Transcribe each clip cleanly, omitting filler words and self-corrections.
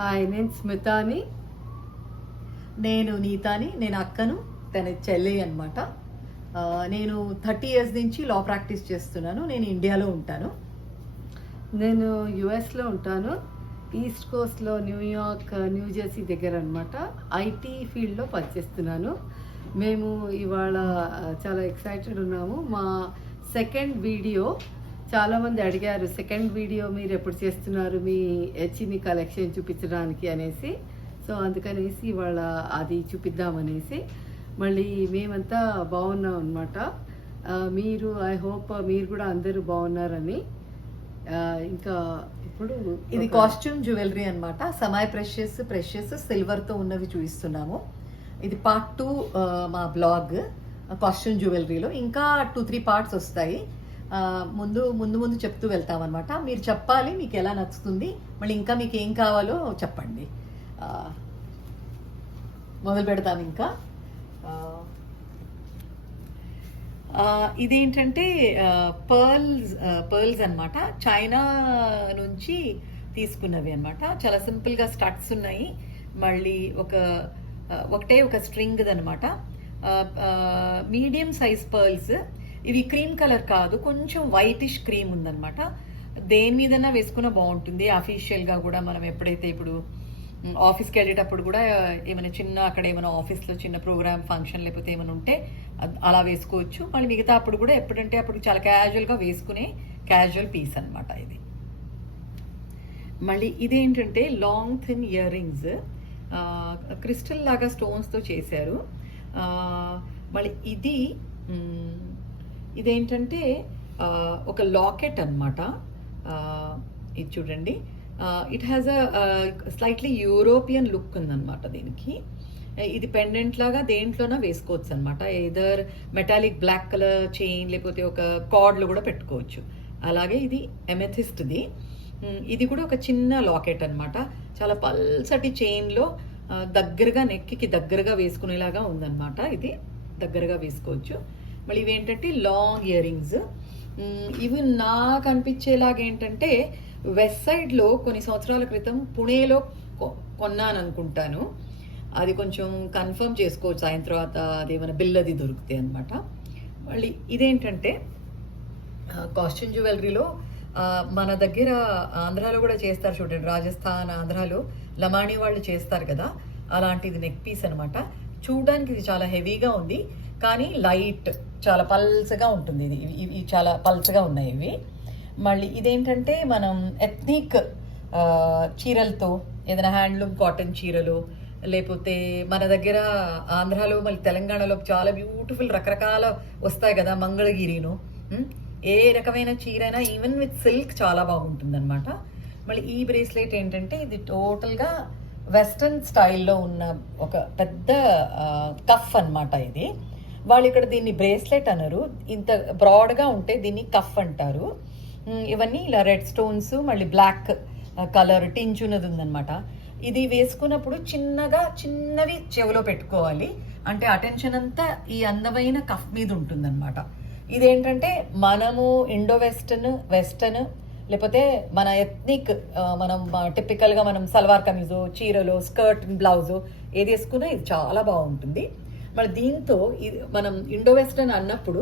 Hi, నేను స్మితాని. నేను నీతాని. నేను అక్కను, తన చెల్లి అనమాట. నేను 30 ఇయర్స్ నుంచి లా ప్రాక్టీస్ చేస్తున్నాను. నేను ఇండియాలో ఉంటాను. నేను యుఎస్లో ఉంటాను. ఈస్ట్ కోస్ట్లో న్యూయార్క్, న్యూజెర్సీ దగ్గర అనమాట. ఐటీ ఫీల్డ్లో పనిచేస్తున్నాను. మేము ఇవాళ చాలా ఎక్సైటెడ్ ఉన్నాము. మా సెకండ్ వీడియో చాలామంది అడిగారు, సెకండ్ వీడియో మీరు ఎప్పుడు చేస్తున్నారు మీ హెచ్ని కలెక్షన్ చూపించడానికి అనేసి. సో అందుకనేసి ఇవాళ అది చూపిద్దామనేసి. మళ్ళీ మేమంతా బాగున్నాం అనమాట. మీరు, ఐ హోప్ మీరు కూడా అందరూ బాగున్నారని. ఇంకా ఇప్పుడు ఇది కాస్ట్యూమ్ జ్యువెలరీ అనమాట. సమాయ్ ప్రెషియస్ సిల్వర్తో ఉన్నవి చూపిస్తున్నాము. ఇది పార్ట్ 2 మా బ్లాగ్ కాస్ట్యూమ్ జ్యువెలరీలో. ఇంకా 2-3 పార్ట్స్ వస్తాయి. ముందు చెప్తూ వెళ్తాం అనమాట. మీరు చెప్పాలి మీకు ఎలా నచ్చుతుంది, మళ్ళీ ఇంకా మీకు ఏం కావాలో చెప్పండి. మొదలు పెడతాం. ఇంకా ఇదేంటంటే పర్ల్స్ అనమాట. చైనా నుంచి తీసుకున్నవి అనమాట. చాలా సింపుల్గా స్టడ్స్ ఉన్నాయి. మళ్ళీ ఒకటే ఒక స్ట్రింగ్ అనమాట. Medium size pearls. ఇవి క్రీమ్ కలర్ కాదు, కొంచెం వైటిష్ క్రీమ్ ఉందన్నమాట. దేని మీదన్నా వేసుకున్న బాగుంటుంది. అఫీషియల్గా కూడా మనం ఎప్పుడైతే ఇప్పుడు ఆఫీస్కి వెళ్ళేటప్పుడు కూడా ఏమైనా అక్కడ ఏమైనా ఆఫీస్లో చిన్న ప్రోగ్రామ్ ఫంక్షన్ లేకపోతే ఏమైనా ఉంటే అలా వేసుకోవచ్చు. మళ్ళీ మిగతా అప్పుడు కూడా ఎప్పుడంటే అప్పుడు చాలా క్యాజువల్గా వేసుకునే క్యాజువల్ పీస్ అనమాట ఇది. మళ్ళీ ఇదేంటంటే long thin ear rings, crystal లాగా స్టోన్స్తో చేశారు. మళ్ళీ ఇదేంటంటే ఒక లాకెట్ అనమాట. ఇది చూడండి, it has a slightly European look ఉందన్నమాట దీనికి. ఇది పెండెంట్ లాగా దేంట్లోనా వేసుకోవచ్చు అనమాట. Either metallic black colour chain లేకపోతే ఒక కార్డ్లో కూడా పెట్టుకోవచ్చు. అలాగే ఇది ఎమెథిస్ట్ది. ఇది కూడా ఒక చిన్న లాకెట్ అనమాట. చాలా పల్సటి చైన్లో దగ్గరగా నెక్కి దగ్గరగా వేసుకునేలాగా ఉందన్నమాట. ఇది దగ్గరగా వేసుకోవచ్చు. మళ్ళీ ఇవేంటంటే లాంగ్ ఇయర్ రింగ్స్. ఇవి నాకు అనిపించేలాగా ఏంటంటే వెస్ట్ సైడ్లో కొన్ని సంవత్సరాల క్రితం పుణేలో కొన్నాను అనుకుంటాను. అది కొంచెం కన్ఫర్మ్ చేసుకోవచ్చు ఆయన తర్వాత, అదేమైనా బిల్ అది దొరుకుతాయి అనమాట. మళ్ళీ ఇదేంటంటే కాస్ట్యూమ్ జ్యువెలరీలో మన దగ్గర ఆంధ్రాలో కూడా చేస్తారు చూడండి, రాజస్థాన్ ఆంధ్రాలో లమాణి వాళ్ళు చేస్తారు కదా, అలాంటిది నెక్ పీస్ అనమాట. చూడడానికి ఇది చాలా హెవీగా ఉంది కానీ లైట్, చాలా పల్సగా ఉంటుంది. ఇవి చాలా పల్సగా ఉన్నాయి ఇవి. మళ్ళీ ఇదేంటంటే మనం ఎథ్నిక్ చీరలతో ఏదైనా హ్యాండ్లూమ్ కాటన్ చీరలు లేకపోతే మన దగ్గర ఆంధ్రాలో మళ్ళీ తెలంగాణలో చాలా బ్యూటిఫుల్ రకరకాల వస్తాయి కదా, మంగళగిరిను. ఏ రకమైన చీరైనా ఈవెన్ విత్ సిల్క్ చాలా బాగుంటుంది అనమాట. మళ్ళీ ఈ బ్రేస్లెట్ ఏంటంటే ఇది టోటల్గా వెస్ట్రన్ స్టైల్లో ఉన్న ఒక పెద్ద కఫ్ అనమాట. ఇది వాళ్ళు ఇక్కడ దీన్ని బ్రేస్లెట్ అనరు, ఇంత బ్రాడ్గా ఉంటే దీన్ని కఫ్ అంటారు. ఇవన్నీ ఇలా రెడ్ స్టోన్స్ మళ్ళీ బ్లాక్ కలర్ టించ్ ఉన్నది ఉందన్నమాట. ఇది వేసుకున్నప్పుడు చిన్నవి చెవిలో పెట్టుకోవాలి, అంటే అటెన్షన్ అంతా ఈ అందమైన కఫ్ మీద ఉంటుందన్నమాట. ఇదేంటంటే మనము ఇండో వెస్టర్న్ లేకపోతే మన ఎథ్నిక్, మనం టిపికల్గా మనం సల్వార్ కమీజు, చీరలు, స్కర్ట్, బ్లౌజు ఏది వేసుకున్నా ఇది చాలా బాగుంటుంది. మళ్ళీ దీంతో ఇది మనం ఇండో వెస్టర్న్ అన్నప్పుడు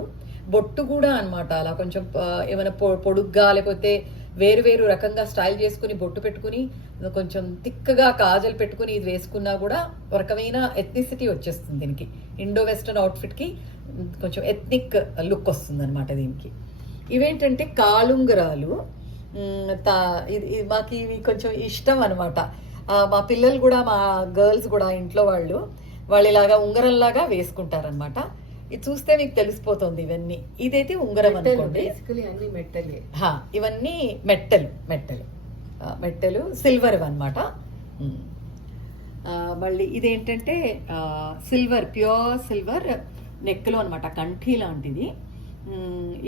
బొట్టు కూడా అనమాట అలా కొంచెం ఏమైనా పొడుగ్గా లేకపోతే వేరు రకంగా స్టైల్ చేసుకుని బొట్టు పెట్టుకుని కొంచెం తిక్కగా కాజల్ పెట్టుకుని ఇది వేసుకున్నా కూడా ఒక రకమైన ఎథ్నిసిటీ వచ్చేస్తుంది దీనికి. ఇండో వెస్టర్న్ అవుట్ఫిట్కి కొంచెం ఎథ్నిక్ లుక్ వస్తుంది అనమాట దీనికి. ఇవేంటంటే కాలుంగరాలు. మాకు ఇవి కొంచెం ఇష్టం అనమాట. మా పిల్లలు కూడా, మా గర్ల్స్ కూడా ఇంట్లో వాళ్ళు ఇలాగా ఉంగరంలాగా వేసుకుంటారనమాట. ఇది చూస్తే మీకు తెలిసిపోతుంది ఇవన్నీ. ఇదైతే ఉంగరం అనుకోండి. ఇవన్నీ మెట్టలు సిల్వర్ అనమాట. మళ్ళీ ఇదేంటంటే ప్యూర్ సిల్వర్ నెక్లో అనమాట, కంఠీ లాంటిది.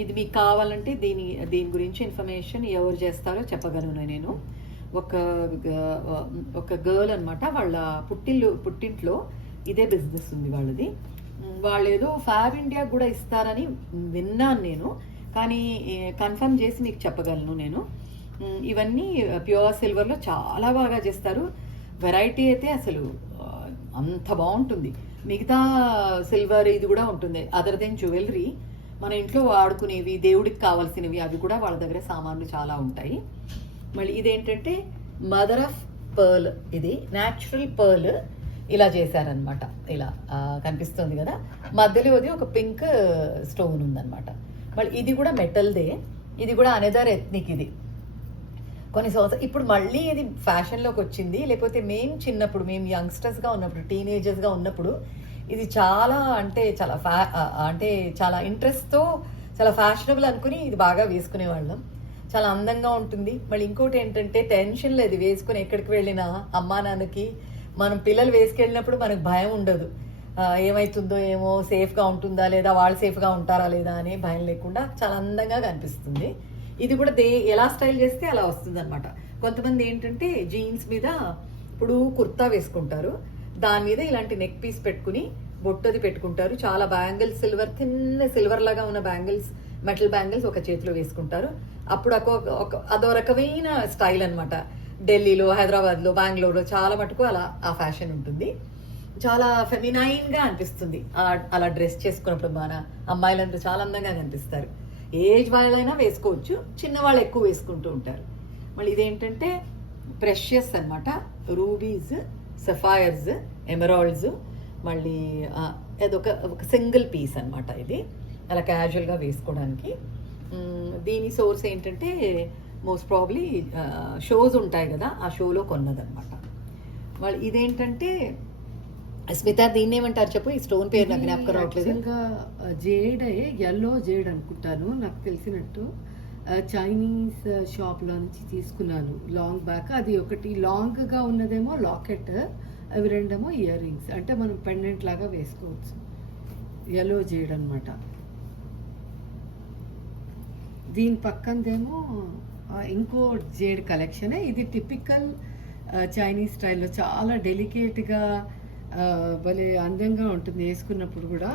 ఇది మీకు కావాలంటే దీని గురించి ఇన్ఫర్మేషన్ ఎవరు చేస్తారో చెప్పగలను నేను. ఒక గర్ల్ అనమాట, వాళ్ళ పుట్టింట్లో ఇదే బిజినెస్ ఉంది వాళ్ళది. వాళ్ళు ఏదో ఫ్యాబ్ ఇండియా కూడా ఇస్తారని విన్నాను నేను, కానీ కన్ఫర్మ్ చేసి మీకు చెప్పగలను నేను. ఇవన్నీ ప్యూర్ సిల్వర్లో చాలా బాగా చేస్తారు. వెరైటీ అయితే అసలు అంత బాగుంటుంది. మిగతా సిల్వర్ ఇది కూడా ఉంటుంది, అదర్ దెన్ జ్యువెలరీ. మన ఇంట్లో వాడుకునేవి, దేవుడికి కావాల్సినవి అవి కూడా వాళ్ళ దగ్గర సామాన్లు చాలా ఉంటాయి. మళ్ళీ ఇదేంటంటే మదర్ ఆఫ్ పర్ల్, ఇది న్యాచురల్ పర్ల్ ఇలా చేశారనమాట. ఇలా కనిపిస్తుంది కదా, మధ్యలో అది ఒక పింక్ స్టోన్ ఉందన్నమాట. మళ్ళీ ఇది కూడా మెటల్దే, ఇది కూడా అనదర్ ఎథ్నిక్. ఇది కొన్ని సంవత్సరాలు ఇప్పుడు మళ్ళీ ఇది ఫ్యాషన్లోకి వచ్చింది. లేకపోతే మేము చిన్నప్పుడు, మేము యంగ్స్టర్స్గా ఉన్నప్పుడు, టీనేజర్స్గా ఉన్నప్పుడు ఇది చాలా అంటే చాలా అంటే చాలా ఇంట్రెస్ట్తో చాలా ఫ్యాషనబుల్ అనుకుని ఇది బాగా వేసుకునేవాళ్ళం. చాలా అందంగా ఉంటుంది. మళ్ళీ ఇంకోటి ఏంటంటే టెన్షన్ లేదు, వేసుకుని ఎక్కడికి వెళ్ళినా అమ్మా నాన్నకి మనం పిల్లలు వేసుకెళ్ళినప్పుడు మనకు భయం ఉండదు. ఏమవుతుందో ఏమో, సేఫ్గా ఉంటుందా లేదా, వాళ్ళు సేఫ్గా ఉంటారా లేదా అనే భయం లేకుండా చాలా అందంగా కనిపిస్తుంది. ఇది కూడా ఎలా స్టైల్ చేస్తే అలా వస్తుంది అనమాట. కొంతమంది ఏంటంటే జీన్స్ మీద ఇప్పుడు కుర్తా వేసుకుంటారు, దాని మీద ఇలాంటి నెక్ పీస్ పెట్టుకుని బొట్టది పెట్టుకుంటారు. చాలా బ్యాంగిల్స్, చిన్న సిల్వర్ లాగా ఉన్న బ్యాంగిల్స్, మెటల్ బ్యాంగిల్స్ ఒక చేతిలో వేసుకుంటారు. అప్పుడు అదో రకమైన స్టైల్ అనమాట. ఢిల్లీలో, హైదరాబాద్లో, బెంగళూరులో చాలా మటుకు అలా ఆ ఫ్యాషన్ ఉంటుంది. చాలా ఫెమినైన్గా అనిపిస్తుంది అలా డ్రెస్ చేసుకున్నప్పుడు. మన అమ్మాయిలంతా చాలా అందంగా కనిపిస్తారు. ఏజ్ వాళ్ళైనా వేసుకోవచ్చు, చిన్నవాళ్ళు ఎక్కువ వేసుకుంటూ ఉంటారు. మళ్ళీ ఇదేంటంటే ప్రెషియస్ అనమాట, రూబీస్, సఫైర్స్, ఎమరాల్డ్స్. మళ్ళీ ఒక సింగిల్ పీస్ అనమాట. ఇది అలా క్యాజువల్గా వేసుకోవడానికి. దీని సోర్స్ ఏంటంటే మోస్ట్ ప్రాబ్లీ షోస్ ఉంటాయి కదా, ఆ షోలో కొన్నదనమాట. మళ్ళీ ఇదేంటంటే స్మిత, దీన్ని ఏమంటారు చెప్పు, ఈ స్టోన్ పేరు నాకు జ్ఞాపకం రావట్లేదు. జేడ్, ఎల్లో జేడ్ అనుకుంటాను నాకు తెలిసినట్టు. చైనీస్ షాప్లో నుంచి తీసుకున్నాను లాంగ్ బ్యాక్. అది ఒకటి లాంగ్గా ఉన్నదేమో లాకెట్, అవి రెండేమో ఇయర్ రింగ్స్, అంటే మనం పెండెంట్ లాగా వేసుకోవచ్చు. ఎల్లో జేడ్ అనమాట. దీని పక్కనదేమో ఇంకో జేడ్ కలెక్షనే. ఇది టిపికల్ చైనీస్ స్టైల్లో చాలా డెలికేట్గా భలే అందంగా ఉంటుంది వేసుకున్నప్పుడు కూడా.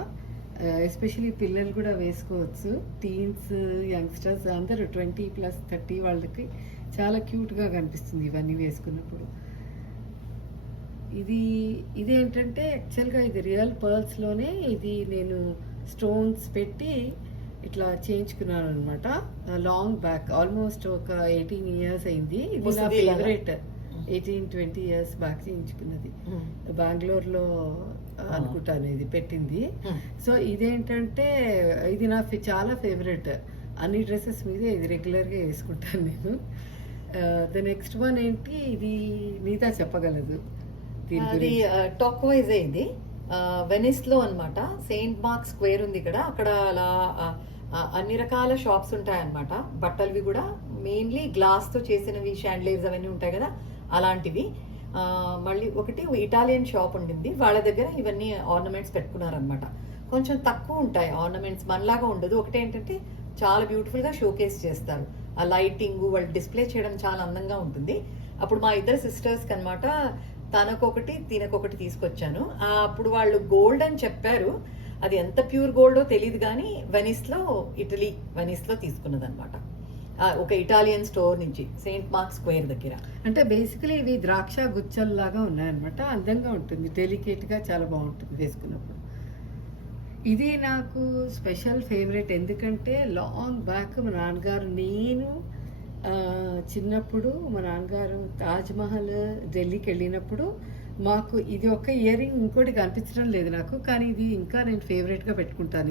ఎస్పెషలీ పిల్లలు కూడా వేసుకోవచ్చు, టీన్స్, యంగ్స్టర్స్ అందరూ 20+ 30 వాళ్ళకి చాలా క్యూట్గా కనిపిస్తుంది ఇవన్నీ వేసుకున్నప్పుడు. ఇదేంటంటే యాక్చువల్గా ఇది రియల్ పర్ల్స్లోనే ఇది నేను స్టోన్స్ పెట్టి ఇట్లా చేయించుకున్నాను అనమాట. లాంగ్ బ్యాక్, ఆల్మోస్ట్ ఒక 18 years అయింది. ఇది నా ఫేవరెట్. 18-20 years back చేయించుకున్నది. బెంగళూరులో అనుకుంటాను ఇది పెట్టింది. సో ఇదేంటంటే ఇది నా చాలా ఫేవరెట్. అన్ని డ్రెస్సెస్ మీద ఇది రెగ్యులర్గా వేసుకుంటాను నేను. ద నెక్స్ట్ వన్ ఏంటి, ఇది నీతా చెప్పగలదు. అది టాక్వైజ్ ఇది వెనిస్లో అనమాట. సెయింట్ మార్క్ స్క్వేర్ ఉంది ఇక్కడ. అక్కడ అలా అన్ని రకాల షాప్స్ ఉంటాయన్నమాట. బట్టలవి కూడా మెయిన్లీ గ్లాస్తో చేసినవి, షాండ్లియర్స్ అవన్నీ ఉంటాయి కదా, అలాంటివి. మళ్ళీ ఒకటి ఇటాలియన్ షాప్ ఉండింది, వాళ్ళ దగ్గర ఇవన్నీ ఆర్నమెంట్స్ పెట్టుకున్నారనమాట. కొంచెం తక్కువ ఉంటాయి ఆర్నమెంట్స్, మనలాగా ఉండదు. ఒకటి ఏంటంటే చాలా బ్యూటిఫుల్గా షోకేస్ చేస్తారు. ఆ లైటింగ్ వాళ్ళు డిస్ప్లే చేయడం చాలా అందంగా ఉంటుంది. అప్పుడు మా ఇద్దరు సిస్టర్స్కి అనమాట, తనకొకటి తినకొకటి తీసుకొచ్చాను. అప్పుడు వాళ్ళు గోల్డ్ అని చెప్పారు, అది ఎంత ప్యూర్ గోల్డో తెలియదు కానీ వెనిస్లో తీసుకున్నదనమాట. ఒక ఇటాలియన్ స్టోర్ నుంచి, సెయింట్ మార్క్ స్క్వేర్ దగ్గర. అంటే బేసికలీ ఇవి ద్రాక్ష గుచ్చల్లాగా ఉన్నాయన్నమాట. అందంగా ఉంటుంది, డెలికేట్గా చాలా బాగుంటుంది వేసుకున్నప్పుడు. ఇది నాకు స్పెషల్ ఫేవరెట్, ఎందుకంటే లాంగ్ బ్యాక్ మా నాన్నగారు, నేను చిన్నప్పుడు మా నాన్నగారు తాజ్మహల్ ఢిల్లీకి వెళ్ళినప్పుడు మాకు ఇది ఒక ఇయర్ రింగ్, ఇంకోటి కనిపించడం లేదు నాకు, కానీ ఇది ఇంకా నేను ఫేవరెట్గా పెట్టుకుంటాను.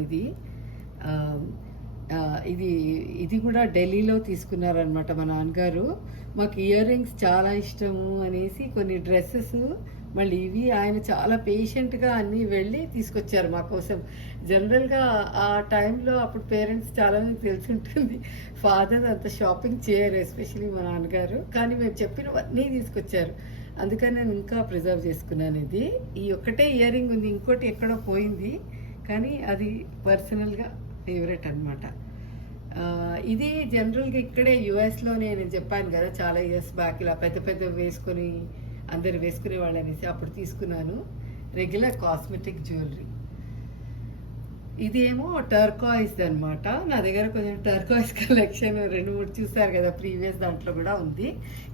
ఇది కూడా ఢిల్లీలో తీసుకున్నారనమాట మా నాన్నగారు. మాకు ఇయర్ రింగ్స్ చాలా ఇష్టము అనేసి కొన్ని డ్రెస్సెస్, మళ్ళీ ఇవి ఆయన చాలా పేషెంట్గా అన్నీ వెళ్ళి తీసుకొచ్చారు మా కోసం. జనరల్గా ఆ టైంలో అప్పుడు పేరెంట్స్ చాలామంది తెలిసి ఉంటుంది, ఫాదర్ అంత షాపింగ్ చేయరు, ఎస్పెషలీ మా నాన్నగారు. కానీ మేము చెప్పినవన్నీ తీసుకొచ్చారు, అందుకని నేను ఇంకా ప్రిజర్వ్ చేసుకున్నాను. ఈ ఒక్కటే ఇయర్ రింగ్ ఉంది, ఇంకోటి ఎక్కడో పోయింది, కానీ అది పర్సనల్గా ఫేవరెట్ అనమాట. ఇది జనరల్గా ఇక్కడే యుఎస్లో నేను చెప్పాను కదా చాలా ఇయర్స్ బ్యాక్, ఇలా పెద్ద పెద్ద వేసుకొని అందరు వేసుకునే వాళ్ళు అనేసి అప్పుడు తీసుకున్నాను. Regular cosmetic jewellery. ఇదేమో టర్కాయిస్ అన్నమాట. నా దగ్గర కొంచెం టర్కాయిస్ కలెక్షన్ 2-3 చూసారు కదా, ప్రీవియస్ దాంట్లో కూడా ఉంది.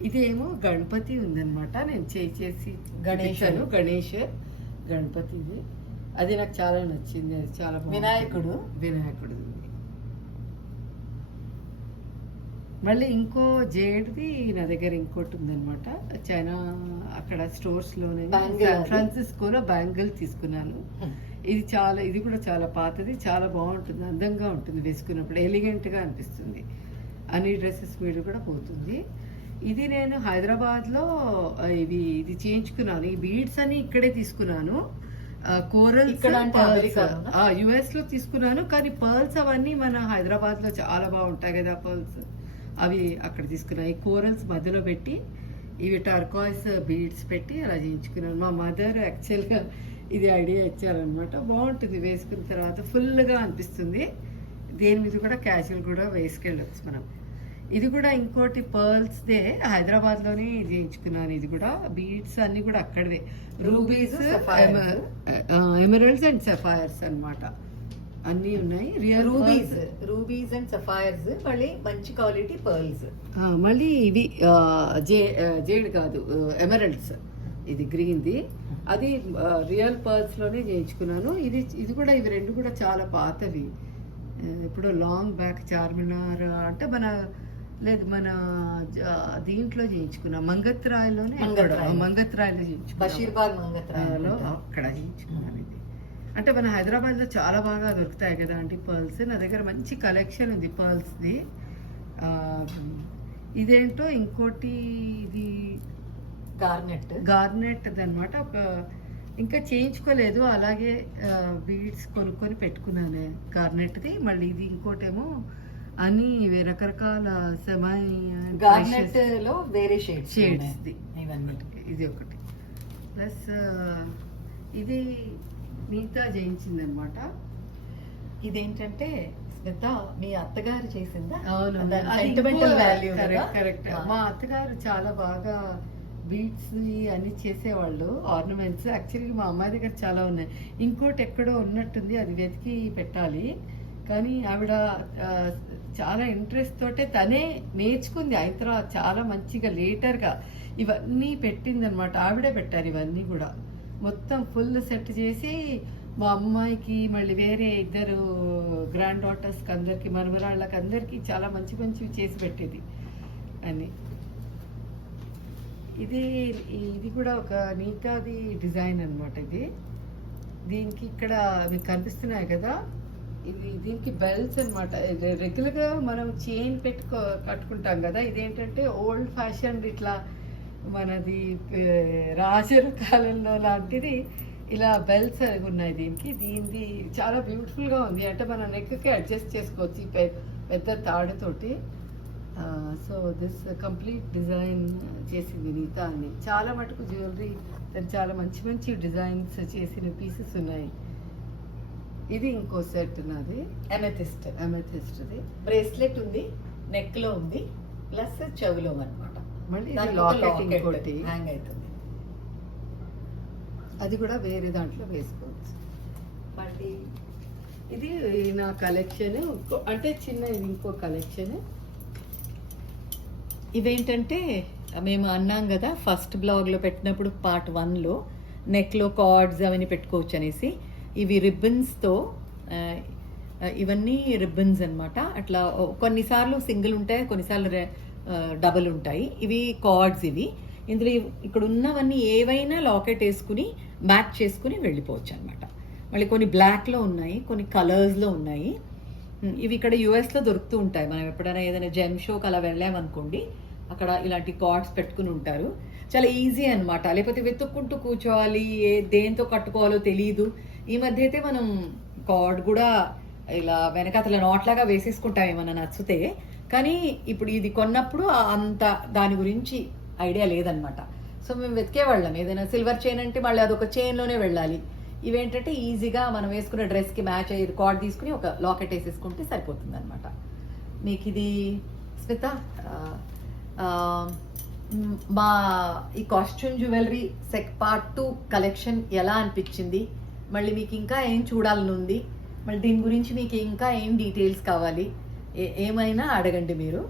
ఇదేమో గణపతి ఉందన్నమాట. నేను చేసి గణేశాను. గణేష్ గణపతి ఇది. అది నాకు చాలా నచ్చింది. అది చాలా బాగుంది. వినాయకుడు ఉంది. మళ్ళీ ఇంకో జేడ్ది నా దగ్గర ఇంకోటి ఉందన్నమాట. చైనా అక్కడ స్టోర్స్లోనే శాన్ ఫ్రాన్సిస్కోలో బ్యాంగిల్ తీసుకున్నాను. ఇది కూడా చాలా పాతది, చాలా బాగుంటుంది, అందంగా ఉంటుంది, వేసుకున్నప్పుడు ఎలిగెంట్గా అనిపిస్తుంది. అన్ని డ్రెస్సెస్ మీద కూడా పోతుంది. ఇది నేను హైదరాబాద్లో ఇది చేయించుకున్నాను. ఈ బీడ్స్ అని ఇక్కడే తీసుకున్నాను. కోరల్స్ యుఎస్ లో తీసుకున్నాను, కానీ పర్ల్స్ అవన్నీ మన హైదరాబాద్ లో చాలా బాగుంటాయి కదా పర్ల్స్, అవి అక్కడ తీసుకున్నాను. ఈ కోరల్స్ మధ్యలో పెట్టి ఇవి టర్కాయిస్ బీడ్స్ పెట్టి అలా చేయించుకున్నాను. మా మదర్ యాక్చువల్గా ఇది ఐడియా ఇచ్చారనమాట. బాగుంటుంది, వేసుకున్న తర్వాత ఫుల్గా అనిపిస్తుంది. దేని మీద కూడా క్యాజువల్ కూడా వేసుకెళ్ళచ్చు మనం. ఇది కూడా ఇంకోటి పర్ల్స్దే, హైదరాబాద్లోనే చేయించుకున్నాను. ఇది కూడా బీడ్స్ అన్నీ కూడా అక్కడవే, రూబీస్, ఎమరల్డ్స్ అండ్ సఫైర్స్ అన్నమాట. అన్నీ ఉన్నాయి. రియల్ రూబీస్ అండ్ సఫైర్స్, మళ్ళీ మంచి క్వాలిటీ పర్ల్స్. మళ్ళీ ఇవి జేడ్ కాదు, ఎమరల్డ్స్. ఇది గ్రీన్ది, అది రియల్ పర్ల్స్లోనే చేయించుకున్నాను. ఇది కూడా, ఇవి రెండు కూడా చాలా పాతవి. ఇప్పుడు లాంగ్ బ్యాక్ చార్మినార్ అంటే మన దీంట్లో చేయించుకున్నాం, మంగత్రాయిలో చేయించుకున్నాం, బషీర్బాగ్ మంగత్రాయిలో అక్కడ చేయించుకున్నాను. ఇది అంటే మన హైదరాబాద్లో చాలా బాగా దొరుకుతాయి కదా అంటే పర్ల్స్. నా దగ్గర మంచి కలెక్షన్ ఉంది పర్ల్స్ది. ఇదేంటో ఇంకోటి, ఇది గార్నెట్ అనమాట. ఇంకా చేయించుకోలేదు, అలాగే బీడ్స్ కొనుక్కొని పెట్టుకున్నాను గార్నెట్ది. మళ్ళీ ఇది ఇంకోటేమో అన్ని రకరకాల సెమై గార్నెట్ లో వేరే షేడ్స్ది ఇవన్నీ. ఇది ఒకటి ప్లస్ ఇది నీతా చేయించింది అనమాట. ఇదేంటంటే శ్రద్ధ మీ అత్తగారు చేసిందా? అవును, సెంటిమెంటల్ వాల్యూ. కరెక్ట్. మా అత్తగారు చాలా బాగా బీడ్స్ అన్ని చేసేవాళ్ళు, ఆర్నమెంట్స్. యాక్చువల్గా మా అమ్మాయి దగ్గర చాలా ఉన్నాయి. ఇంకోటి ఎక్కడో ఉన్నట్టుంది, అది వెతికి పెట్టాలి. కానీ ఆవిడ చాలా ఇంట్రెస్ట్ తోటే తనే నేర్చుకుంది. అయిన తర్వాత చాలా మంచిగా లేటర్గా ఇవన్నీ పెట్టింది అనమాట. ఆవిడే పెట్టారు ఇవన్నీ కూడా, మొత్తం ఫుల్ సెట్ చేసి మా అమ్మాయికి, మళ్ళీ వేరే 2 గ్రాండ్ డాటర్స్కి, అందరికి మనవరాళ్ళకి అందరికీ చాలా మంచి మంచివి చేసి పెట్టేది అని. ఇది కూడా ఒక నీతాది డిజైన్ అనమాట. దీనికి ఇక్కడ మీకు కనిపిస్తున్నాయి కదా, దీనికి బెల్ట్స్ అనమాట. రెగ్యులర్గా మనం చైన్ కట్టుకుంటాం కదా, ఇదేంటంటే ఓల్డ్ ఫ్యాషన్, ఇట్లా మనది రాజర కాలంలో లాంటిది. ఇలా బెల్ట్స్ ఉన్నాయి దీనిది చాలా బ్యూటిఫుల్గా ఉంది. అంటే మన నెక్కి అడ్జస్ట్ చేసుకోవచ్చు పెద్ద తాడుతోటి. సో దిస్ కంప్లీట్ డిజైన్ చేసింది నీతా అని. చాలా మటుకు జ్యువెలరీ చాలా మంచి మంచి డిజైన్స్ చేసిన పీసెస్ ఉన్నాయి. ఇది ఇంకో సెట్ నాది, అమెథిస్ట్ది బ్రేస్లెట్ ఉంది, నెక్ లో ఉంది, ప్లస్ చెవిలో అనమాట. మళ్ళీ లాకెట్ ఇంకోటి హ్యాంగ్ అవుతుంది, అది కూడా వేరే దాంట్లో వేసుకోవచ్చు. మళ్ళీ ఇది నా కలెక్షన్, అంటే చిన్న ఇది ఇంకో కలెక్షన్. ఇవేంటంటే మేము అన్నాం కదా ఫస్ట్ బ్లాగ్లో పెట్టినప్పుడు పార్ట్ 1లో నెక్లో కార్డ్స్ అవన్నీ పెట్టుకోవచ్చు అనేసి. ఇవి రిబ్బన్స్తో, ఇవన్నీ రిబ్బన్స్ అనమాట. అట్లా కొన్నిసార్లు సింగిల్ ఉంటాయి, కొన్నిసార్లు డబుల్ ఉంటాయి. ఇవి కార్డ్స్. ఇందులో ఇక్కడ ఉన్నవన్నీ ఏవైనా లాకెట్ వేసుకుని మ్యాచ్ చేసుకుని వెళ్ళిపోవచ్చు అనమాట. మళ్ళీ కొన్ని బ్లాక్లో ఉన్నాయి, కొన్ని కలర్స్లో ఉన్నాయి. ఇవి ఇక్కడ యుఎస్లో దొరుకుతూ ఉంటాయి. మనం ఎప్పుడైనా ఏదైనా జెమ్ షోకి అలా వెళ్ళామనుకోండి, అక్కడ ఇలాంటి కార్డ్స్ పెట్టుకుని ఉంటారు. చాలా ఈజీ అనమాట. లేకపోతే వెతుక్కుంటూ కూర్చోవాలి, దేంతో కట్టుకోవాలో తెలియదు. ఈ మధ్య అయితే మనం కార్డ్ కూడా ఇలా వెనకాతల నోట్లాగా వేసేసుకుంటాం ఏమన్నా నచ్చితే. కానీ ఇప్పుడు ఇది కొన్నప్పుడు అంత దాని గురించి ఐడియా లేదనమాట. సో మేము వెతికేవాళ్ళం, ఏదైనా సిల్వర్ చైన్ అంటే మళ్ళీ అదొక చైన్లోనే వెళ్ళాలి. ఇవేంటంటే ఈజీగా మనం వేసుకున్న డ్రెస్కి మ్యాచ్ అయ్యేది కార్డ్ తీసుకుని ఒక లాకెట్ వేసేసుకుంటే సరిపోతుంది అనమాట. మీకు ఇది స్మిత, మా ఈ కాస్ట్యూమ్ జ్యువెలరీ పార్ట్ 2 కలెక్షన్ ఎలా అనిపించింది, మళ్ళీ మీకు ఇంకా ఏం చూడాలని ఉంది, మళ్ళీ దీని గురించి మీకు ఇంకా ఏం డీటెయిల్స్ కావాలి ఏమైనా అడగండి మీరు.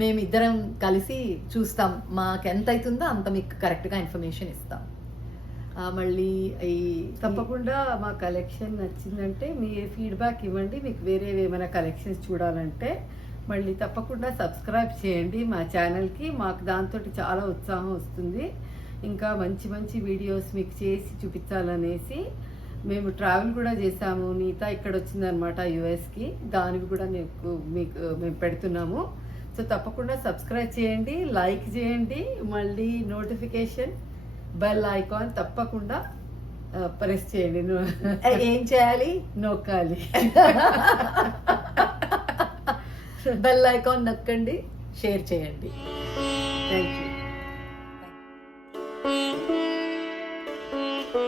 మేమిద్దరం కలిసి చూస్తాం, మాకు ఎంత అవుతుందో అంత మీకు కరెక్ట్గా ఇన్ఫర్మేషన్ ఇస్తాం. మళ్ళీ ఈ తప్పకుండా మా కలెక్షన్ నచ్చిందంటే మీ ఫీడ్బ్యాక్ ఇవ్వండి. మీకు వేరే ఏమైనా కలెక్షన్స్ చూడాలంటే మళ్ళీ తప్పకుండా సబ్స్క్రైబ్ చేయండి మా ఛానల్కి. మాకు దాంతో చాలా ఉత్సాహం వస్తుంది. ఇంకా మంచి మంచి వీడియోస్ మీకు చేసి చూపించాలనేసి మేము ట్రావెల్ కూడా చేసాము. నీతా ఇక్కడ వచ్చిందనమాట యుఎస్కి, దానికి కూడా మీకు మేము పెడుతున్నాము. సో తప్పకుండా సబ్స్క్రైబ్ చేయండి, లైక్ చేయండి, మళ్ళీ నోటిఫికేషన్ బెల్ ఐకాన్ తప్పకుండా ప్రెస్ చేయండి. ఏం చేయాలి? నొక్కాలి. బెల్ ఐకాన్ నొక్కండి, షేర్ చేయండి. Thank you.